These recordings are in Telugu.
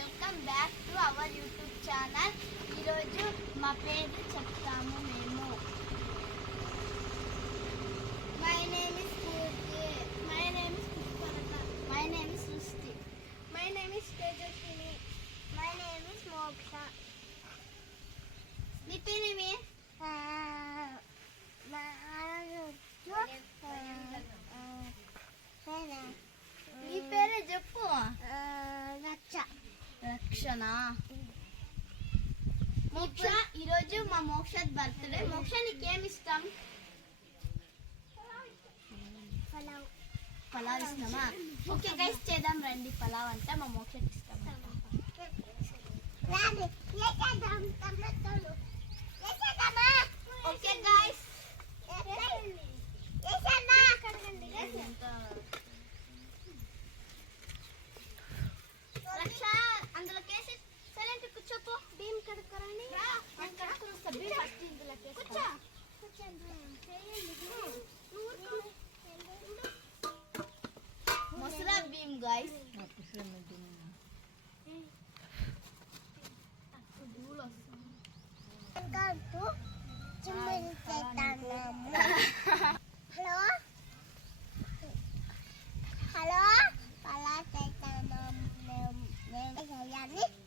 Welcome back to our YouTube channel. ఈరోజు మా పేరు చెప్తాము మేము. My name is Purti, my name is Pushpalatha, my name is Srishti, my name is Tejaswini, my name is Moksha. నీ పేరేమి? నీ పేరే చెప్పు. రక్షణ. మోక్ష, ఈరోజు మా మోక్ష బర్త్డే. మోక్ష నీకేమి ఇష్టం? పలావ్ ఇష్టమా? ఓకే గైస్, చేద్దాం రండి. పలావ్ అంటే మా మోక్షకి ఇష్టం. ఓకే గైస్, రక్ష అందులో కేసి సైలెంట్ కూర్చోపో. భీమ్ కడుక్కోరాని ఫస్ట్ ఇందులో కూర్చో. మసరా భీమ్ గైస్. హలో హలో పలా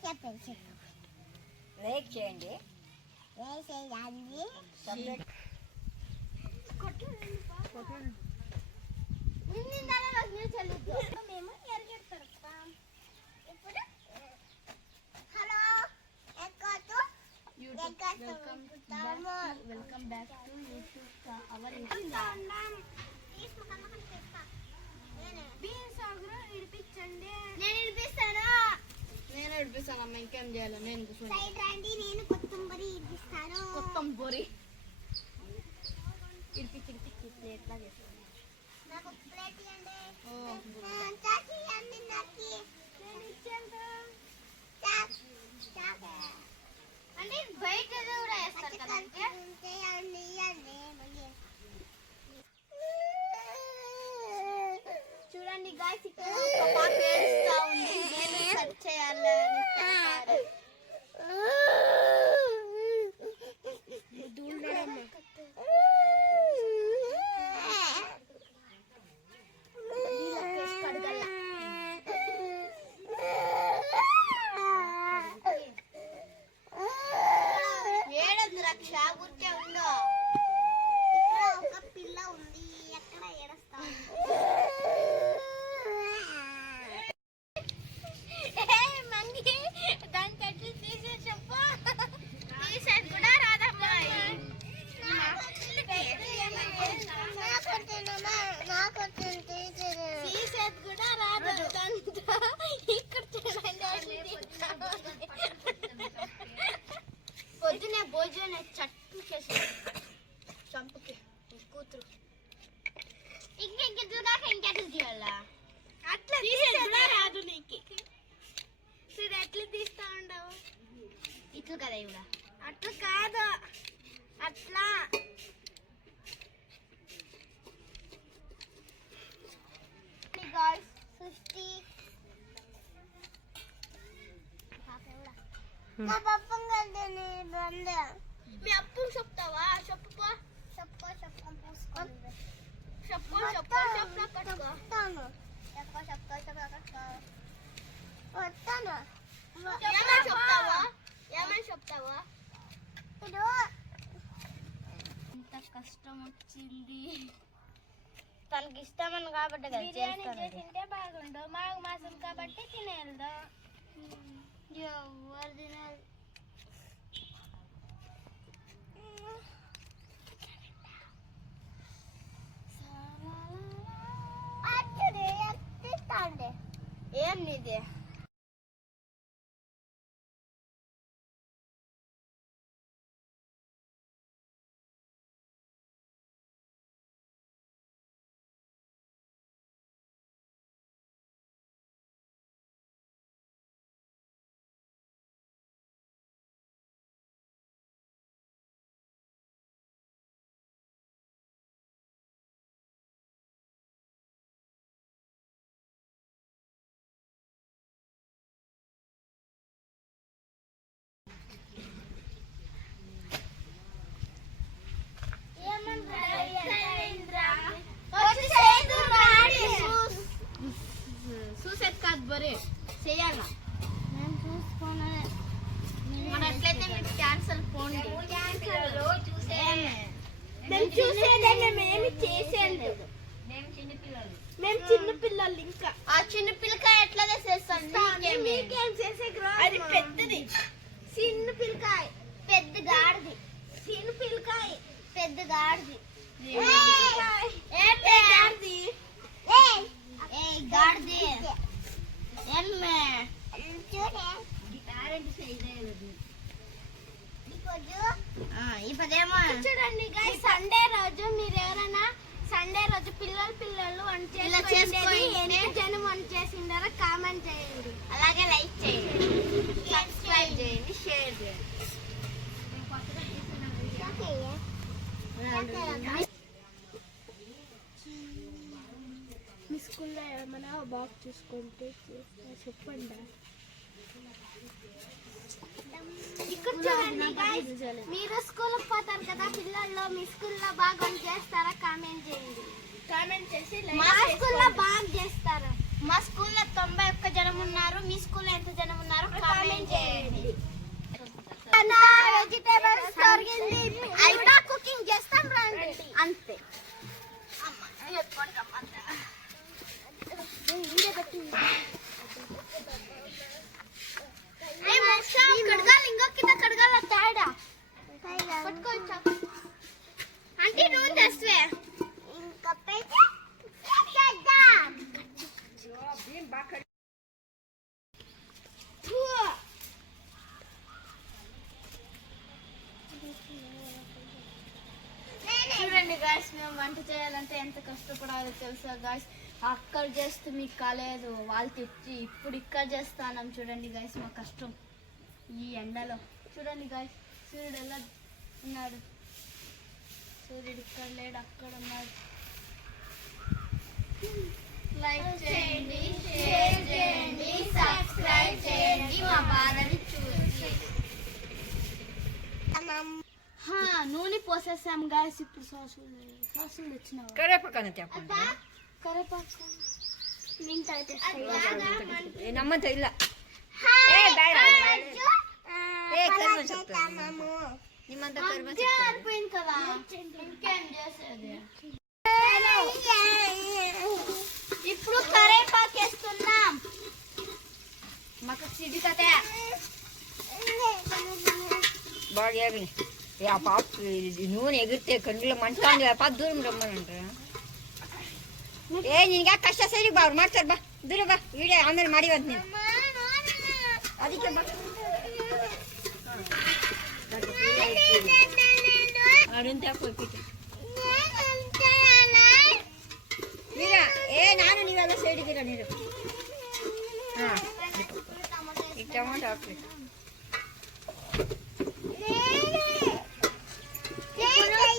చెప్పేసి లైక్ చేయండి. మేము ఎరగెడతాం ఇప్పుడు. Hello welcome back to YouTube hour YouTube channel. నేను ఇడిపిస్తాను. అమ్మ, ఇంకేం చేయాలి? నేను నేను కొత్తంబరి ఇడిపిస్తాను. కొత్తంబరి ఇడిపించి ఎట్లా చేస్తాను? నాకు ప్లేట్ ఇవ్వండి. అంటే బయట కూడా వేస్తారు కదా. చూడండి గాయ్స్, ఇక్కడ ఒక పాప ఏడుస్తా ఉంది. నేను సెర్చ్ చేయాలని ఏడద్దు రక్ష, ఊరికే ఉండు. ఇక్కడ ఒక పిల్ల ఉంది, ఎక్కడ ఏడుస్తా దాని చెట్లు తీసే చెప్పు. తీసేది కూడా రాదమ్మా. తీసేది కూడా రాదు. ఇక్కడ పొద్దునే భోజనం చట్టు చేసి చంపుకి కూతురు ఇంకెంక చూడాక ఇంకెట్లు చేయాలా? అట్లా తీసేది రాదు నీకు. చూడు ఎట్లా తీస్తా ఉండవు. ఇట్లు కదా ఇవిడ. అట్లా కాదు, అట్లా. సృష్టి మా పప్పం కదా. మీ అప్పు చెప్తావా? చెప్పు చెప్పు చెప్పు పూసుకోండి. చెప్పు చెప్పు చెప్పు కట్టుకోను. చెప్పు చెప్పు చెప్పు వస్తాను. ఏమని చెప్తావా? ఏమని చెప్తావా? ఇంత కష్టం వచ్చింది. తనకి ఇష్టమని కాబట్టి బిర్యానీ చేసింటే బాగుండు. మాకు మాసం కాబట్టి తినేద్దాం. ఎవరు తినాలి? ఏం నీది? చేయాలా మేము చూసుకునే మరి ఎట్లయితే మీరు క్యాన్సల్ పోండి. మేము చూసేదే, మేము ఏమి చేసేది లేదు. మేము చిన్న పిల్లలు. ఇంకా ఆ చిన్న పిల్లకాయ ఎట్లా చేస్తాం? మీకేం చేసే అది పెద్దది. చిన్న పిల్లకాయ పెద్ద గాడిది. చిన్న పిల్లకాయ పెద్ద గాడిది. గాడిది గాడిది ఇప్పుడేమో చూడండి గాయ్స్, సండే రోజు మీరు ఎవరైనా సండే రోజు పిల్లలు వంట చేసుకొని ఎన్ని జనం వంట చేసిండారో కామెంట్ చేయండి. అలాగే లైక్ చేయండి, సబ్స్క్రైబ్ చేయండి, షేర్ చేయండి. మీ స్కూల్లో ఏమైనా బాగా చూసుకుంటే చెప్పండి. ఇక్కడ చూడండి గైస్, మీరు స్కూల్కి పోతారు కదా పిల్లల్లో, మీ స్కూల్లో బాగా చేస్తారా? కామెంట్ చేయండి. కామెంట్ చేసి మా స్కూల్లో బాగా చేస్తారు. మా స్కూల్లో 91 జనం ఉన్నారు. మీ స్కూల్లో ఎంత జనం ఉన్నారు? కామెంట్ చేయండి. వెజిటేబుల్స్ దొరికింది, అయినా కుకింగ్ చేస్తాం రండి. అంతే. కడగాలి, ఇంకొక కడగాల తేడా పట్టుకోవచ్చా అంటే నువ్వు తెస్తే చూడండి గాయస్, మేము వంట చేయాలంటే ఎంత కష్టపడాలో తెలుసా గాయస్? అక్కడ చేస్తే మీకు కాలేదు, వాళ్ళు తెచ్చి ఇప్పుడు ఇక్కడ చేస్తాను. చూడండి గాయస్ మా కష్టం ఈ ఎండలో. చూడండి గాయస్, సూర్యుడు ఎలా ఉన్నాడు. సూర్యుడు ఇక్కడ లేడు, అక్కడ ఉన్నాడు. లైక్ చేయండి, షేర్ చేయండి, సబ్స్క్రైబ్ చేయండి మా బాధని చూసి. నూనె పోసేసాం గాయస్. ఇప్పుడు సాసులు వచ్చినావు. కరేపాకు చెప్పండి. కరేపాకు నమ్మంత ಇಲ್ಲ అయిపోయింది కదా, ఇంకేం చేసేది. ఇప్పుడు కరేపాకు వేస్తున్నాం. మాకు సిడి కదే బాగా ఆ పాప నూనె ఎగిరితే కండ్లో మంట ಪಾಪ ದೂರ ರಮ್ಮನಂಟ್ರ ನಿನಗೆ ಕಷ್ಟ ಸರಿ ಬಾ ಅವ್ರು ಮಾಡ್ತಾರೆ. ಬಾ ದೂರ ಬಾ, ವಿಡಿಯೋ ಆಮೇಲೆ ಮಾಡಿವತ್ ನೀನು. ಅದಕ್ಕೆ ಬಾ ಅಡುಂತ ಹಾಕೋಯ್ತು ನೀರ. ನಾನು ನೀವೆಲ್ಲ ಸೇಡಿದ್ದೀರ ನೀರು. ಹಾಂ, ಈಗ ಟೊಮೊಟೊ ಹಾಕ್ರಿ.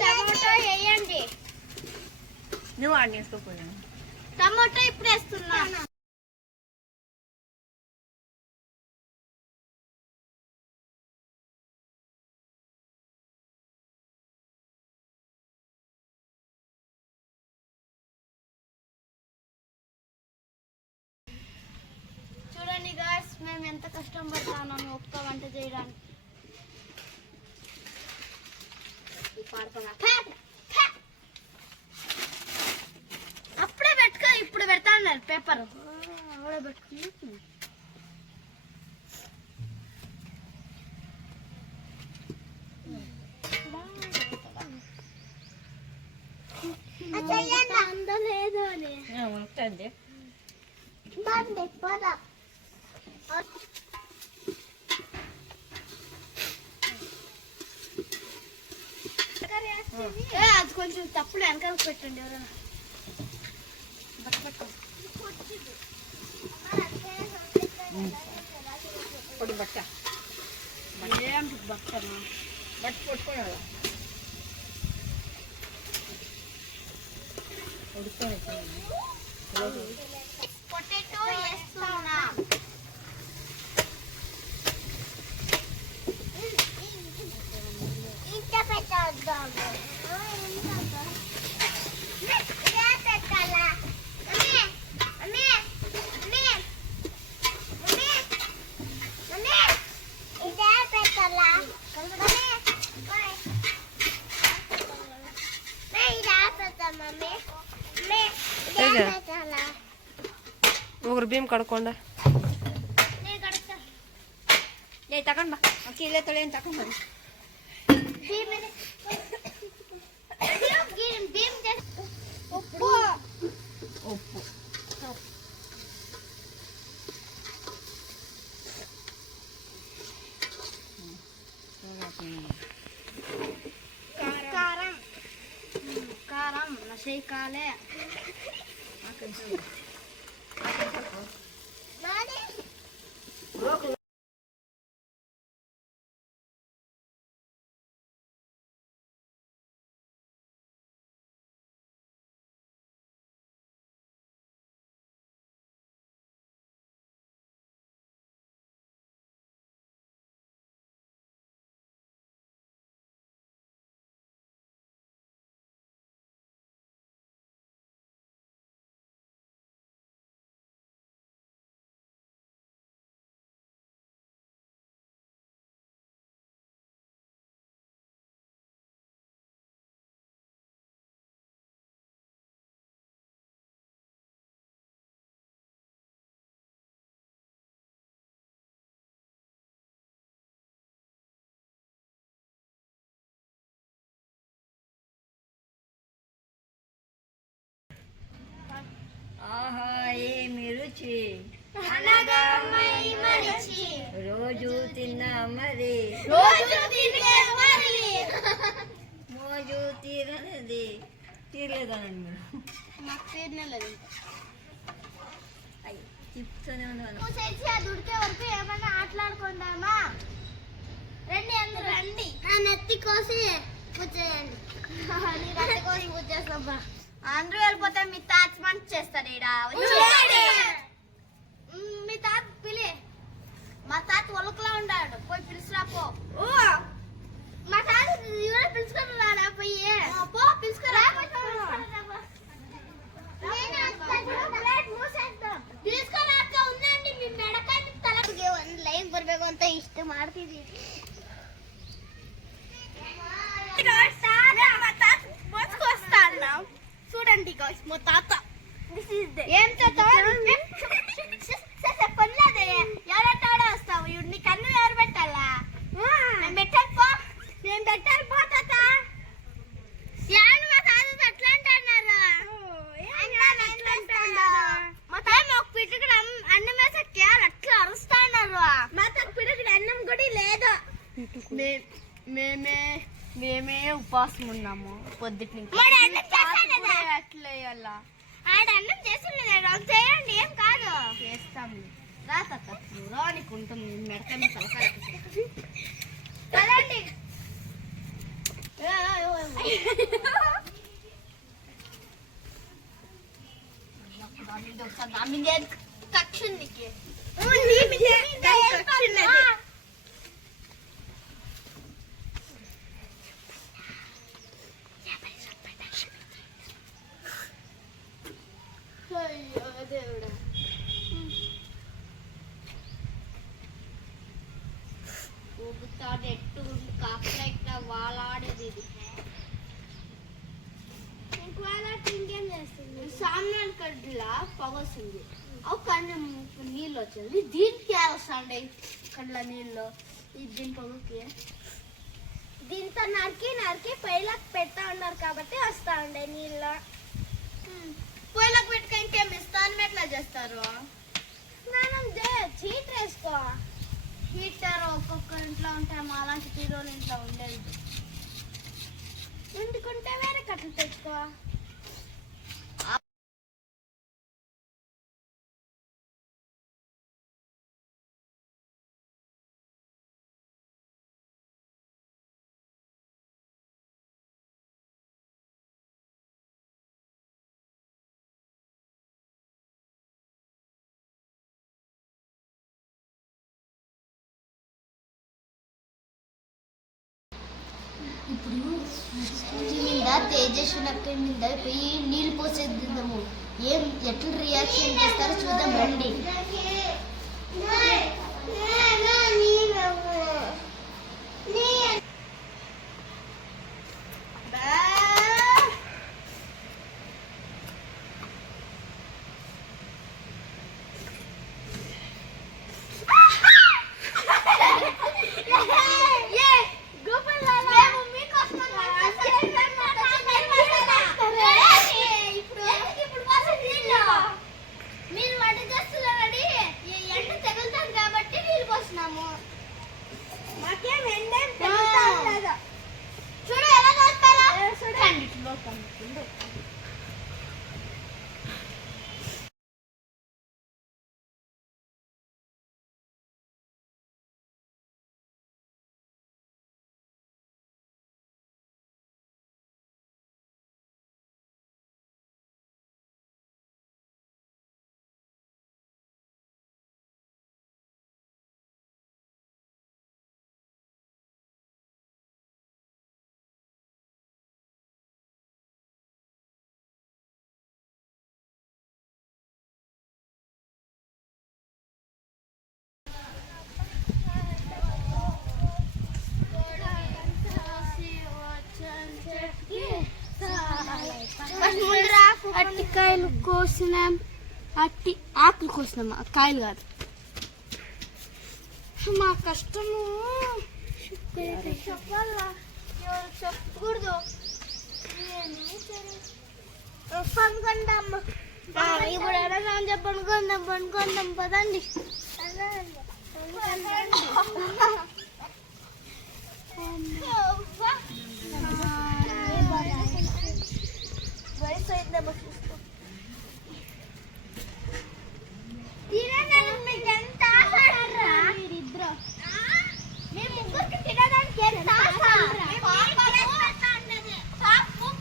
టమాటో వేయండి. నువ్వు ఆడ వేసుకోపోయాను. టమాటో ఇప్పుడు వేస్తున్నా. చూడండి గాయ్స్, మేము ఎంత కష్టం పడతామో ఒక్క వంట చేయడానికి. అప్పుడే పెట్టుకో, ఇప్పుడు పెడతాను పేపర్. పెట్టుకుని అందలేదు అని ఉంటుంది. అది కొంచెం తప్పుడు వెనకాల పెట్టండి ఎవరైనా. పొడి బట్ట ఏంటి బట్టనా? బట్ట కొట్టుకోవాలి. పొటాటో వేస్తున్నా. ఇంకా పెట్టాలి. పెట్టాలా? భీమ్ కడుక్కోండా. నేను కడతా. లే తకండి బా కీలే తొలేని తకండి మరి. ఉప్పు ఉప్పు కారం కారం నషే కాలే ఆహా ఏమి రుచి అనగా మై మరిచి రోజు తిన్నా మరి రోజు తినే మరి మోజు తీరనిది తీరలేదనండి మీరు. నాకు తీరలేదు అయ్యి చెప్తూనే ఉన్నాను. చేసి అది ఉడికే వరకు ఏమైనా ఆటలాడుకుందామా? రండి అందరూ రండి. నా నెత్తి కోసి కూర్చేయండి. నీ నెత్తి కోసి కూర్చేస్తామ్మా. అందరూ వెళ్ళిపోతే మీ తాత మంచి చేస్తారు ఈడ. మీ తాత పిలి. మా తాత ఒలకలా ఉన్నాడు, పోయి పిలుచురాపో. మా తాత పిలుచుకున్నాడా? పోయి పో పిలుచుకురా. ಲೈನ್ ಬರ್ಬೇಕು ಅಂತ ಇಷ್ಟು ಮಾಡ್ತಿದೀವಿ. చూడండి గైస్ మా తాత ఏం చెప్పలేదే ఎవరంటాడో వస్తావు నీ కన్ను ఎవరు పెట్టాలా? నేను పెట్టాను పో. నేను పెట్టాను పో తాత. మా తాత అట్లా అంటున్నారు. మా తాత ఒక పిట్టుకుడు అన్నం వేసే అట్లా అరుస్తాన్నారు. మా తాత పిట్టుకుడు అన్నం కూడా లేదు. మేమే ఉపాసం ఉన్నాము పొద్దుటి నుంచి. అట్లా వేయాలా? ఆడ అన్నం చేస్తుండేది చేయండి, ఏం కాదు చేస్తాము. రా తాత రానికి ఉంటుంది మెడకని తలకాయ కదండి. కక్షుంది దేవుడా. ఊగుతాడు ఎట్టు కాకర ఇట్లా వాలాడేది. ఇది ఇంకేం చేస్తుంది? సామ్రాన్ కడ్లా పొగ వస్తుంది. ఒక కన్ను నీళ్ళు వచ్చింది. దీనికి వస్తాండే కళ్ళ నీళ్ళు. దీని పొగకి దీంతో నరికి పొయ్యిలకు పెడతా ఉన్నారు కాబట్టి వస్తా ఉండే నీళ్ళు. పొయ్యిలకు పెట్టుక ఇంకేం ఇస్తాను ఎట్లా చేస్తారు? స్నానం హీటర్ వేసుకో. హీటర్ ఒక్కొక్కరి ఇంట్లో ఉంటాయి, మా అలాంటి హీరోల ఇంట్లో ఉండేది. వండుకుంటే వేరే కట్టలు తెచ్చుకో. ఇప్పుడు మీద తేజస్వి అక్కడి మీద పోయి నీళ్ళు పోసేద్దాము. ఏం ఎట్లా రియాక్షన్ చేస్తారో చూద్దాం రండి. అరటికాయలు కోసినాం, ఆకులు కోసినాం, కాయలు కాదు. మా కష్టము చెప్పాలా, చెప్పకూడదు. పనుకుందాం ఇప్పుడు ఎలా పనుకుందాం పదండి.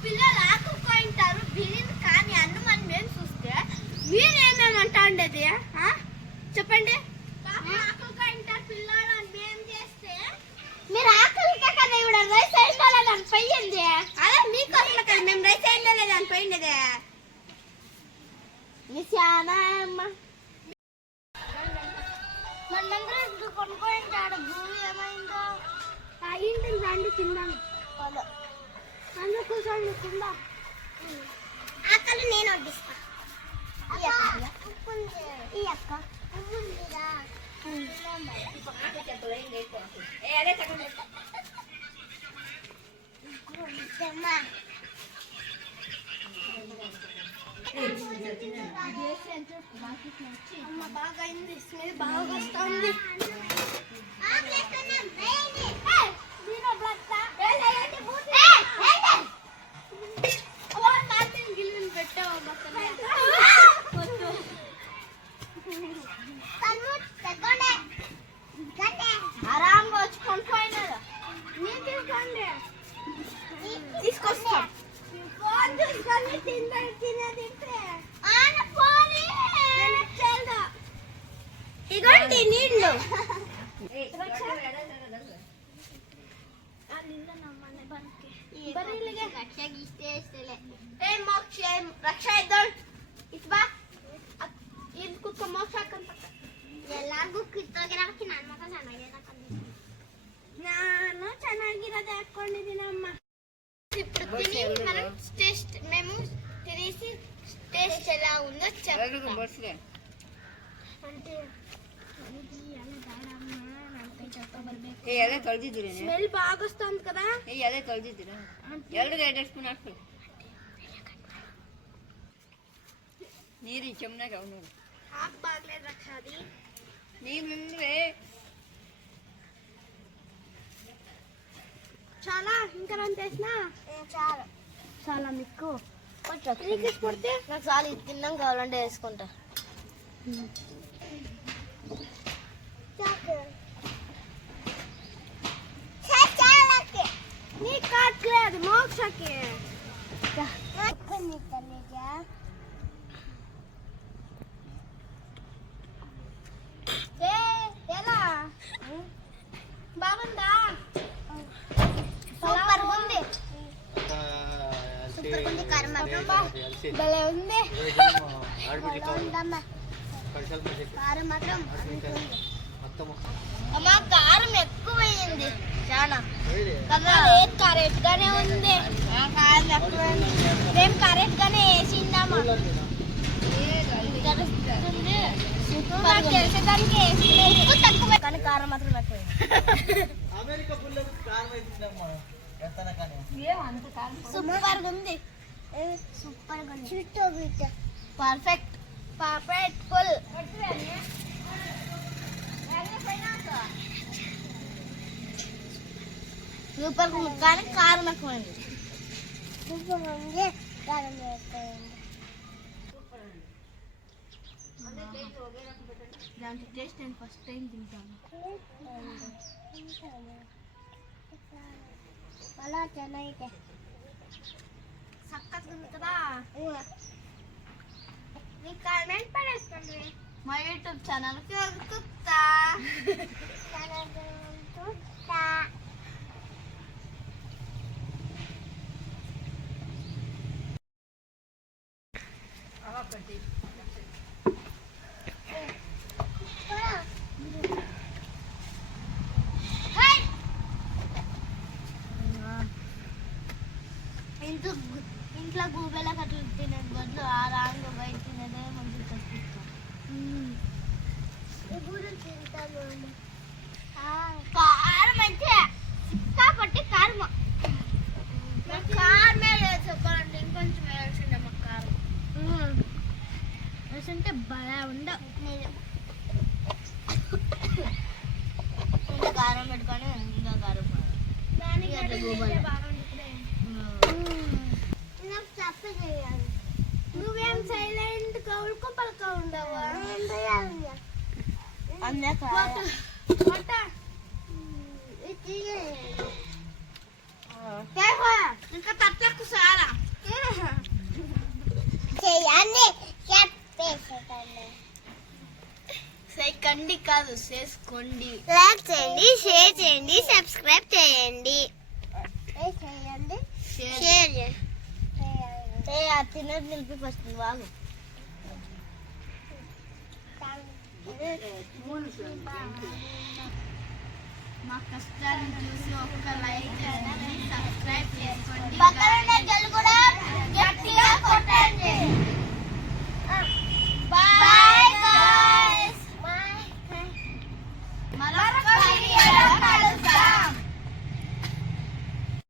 పిల్లలు ఆకుపోయింటారు బిర్యానీ కానీ అన్నమని మేము చూస్తే వీరేమేమంటా ఉండేది చెప్పండి. పిల్లలు అని మేము చేస్తే మీరు ఆకలికే కదా ఇవిడ రైస్ అయిపోలేదని పోయింది. అదే మీకోసం కదా మేము రైస్ అయిపోలేదని పోయిండేదే. చాలా అమ్మ మనందరూ కొనుక్కోండి. భూమి ఏమైందో ఇంటికి రండి తిందాం. అందరూ కూర్చోండి కింద. ఆకలి నేను వడ్డిస్తా. ఈ అక్క బాగా అయింది, స్మెల్ బాగా వస్తుంది. ఆరాంగా వచ్చి కొనుక్కోయినారు. తీసుకొస్తా ఇగోండి నీళ్ళు. రక్ష ఇద్దరు ఇట్బಾ ಇದು ಕುತ್ಕೊ ಮೋಕ್ಷ ಹಾಕಂತ ಎಲ್ಲಾರ್ಗೂ ಕಿತ್ತೋಗಿರೋಕ್ಕೆ ನನ್ನ ಮಗ ಚೆನ್ನಾಗಿರೋದು. ನಾನು ಚೆನ್ನಾಗಿರೋದೇ ಹಾಕೊಂಡಿದ್ದೀನಮ್ಮ. ఇప్పుడు తిని మనం టేస్ట్ మేము తినేసి టేస్ట్ ఎలా ఉందో చెప్పండి. అంటే స్మెల్ బాగా వస్తుంది కదా. ನೀರು ಚೆಮ್ನಾಗ ಅವನು ಹಾಕ್ಬಾಗ್లేదు ರಕ್ಷಾದಿ ನೀರು చాలా ఇంకా రన్ చేసినా చాలా చాలా మీకు కొడితే నాకు చాలా ఇది తిన్నాం కావాలంటే వేసుకుంటా. నీ కాట్లేదు మోక్షకి ఎలా బాగుందా? సూపర్ ఉంది, సూపర్ ఉంది. కారం మాత్రం భలే ఉంది. కారం మాత్రం అమ్మా కారం ఎక్కువైంది చాలా కదా. లేదు కరెక్ట్ గానే ఉంది. కారం ఎక్కువైంది మేము కరెక్ట్ గానే వేసిందామా. నాకు తెలిసేదానికి ఉప్పు తక్కువ కానీ కారం మాత్రం ఎక్కువైంది. సూపర్ ఉంది, సూపర్ ఉంది. పర్ఫెక్ట్ పర్ఫెక్ట్ ఫుల్ సూపర్ కానీ కారం ఎక్కువైంది. సూపర్ ఉంది కారం ఎక్కువైంది. దాంట్లో టేస్ట్ నేను ఫస్ట్ టైం తింటాను. అలా ಚೆನ್ನಾಗಿದೆ సక్కగా ఉంది కదా. మీ కామెంట్ పడేసుకోండి. మా యూట్యూబ్ ఛానల్కి వదుకుతా. ఇంత ఇంట్లో గూబెలకు అట్లా తినేది బదులు ఆ రాంగ్ బయట తినేదే మంచిగా కనిపిస్తాం. కారం మంచిగా కాబట్టి కారం కారమే లేదు చెప్పాలంటే ఇంకొంచెం వేయాల్సిందే మాకు కారం అంటే భలే ఉండవు. కారం పెట్టుకొని ఇంకా కారం నువ్వేం సైలెంట్ కౌలుకో పలక ఉండవా ఇంకా తట్టకు సారా చేయకండి కాదు చేసుకోండి. లైక్ చేయండి, షేర్ చేయండి, సబ్స్క్రైబ్ చేయండి. షేర్ తిన్నది నిలిపి ఫస్ట్ బాగు మా కష్టాన్ని చూసి ఒక్క లైక్ చేయండి, సబ్స్క్రైబ్ చేసుకోండి. గట్టిగా కొట్టండి.